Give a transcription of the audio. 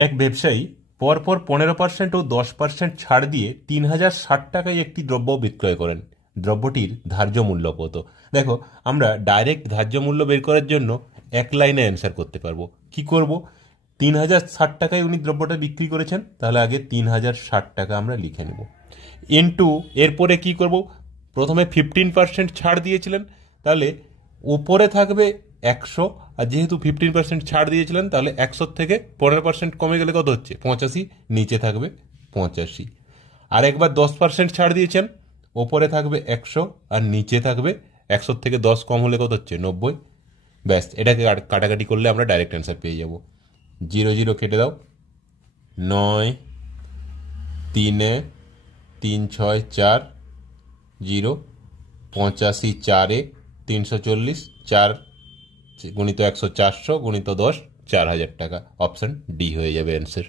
এক ব্যবসায়ী পরপর 15% ও 10% ছাড় দিয়ে 3060 টাকায় একটি দ্রব্য বিক্রয় করেন। দ্রব্যটির ধার্য মূল্য কত? দেখো, আমরা ডাইরেক্ট ধার্য মূল্য বের করার জন্য এক লাইনে অ্যান্সার করতে পারবো। কি করব? 3060 টাকায় উনি দ্রব্যটা বিক্রি করেছেন, তাহলে আগে 3060 টাকা আমরা লিখে নেব। ইন্টু এরপরে কি করব? প্রথমে 15% ছাড় দিয়েছিলেন, তাহলে উপরে থাকবে 100, আর যেহেতু 15% ছাড় দিয়েছিলেন তাহলে 100 থেকে 15% কমে গেলে কত হচ্ছে? 85। নিচে থাকবে 85। আর একবার 10% ছাড় দিয়েছেন, ওপরে থাকবে 100 আর নিচে থাকবে 100 থেকে 10 কম হলে কত হচ্ছে? 90। ব্যাস, এটাকে কাটাকাটি করলে আমরা ডাইরেক্ট অ্যান্সার পেয়ে যাব। 0 0 কেটে দাও। 9 3 3 6 4 0 85 4 340 4 গুণিত 100 400 গুণিত 10 4000 টাকা। অপশন ডি হয়ে যাবে অ্যান্সার।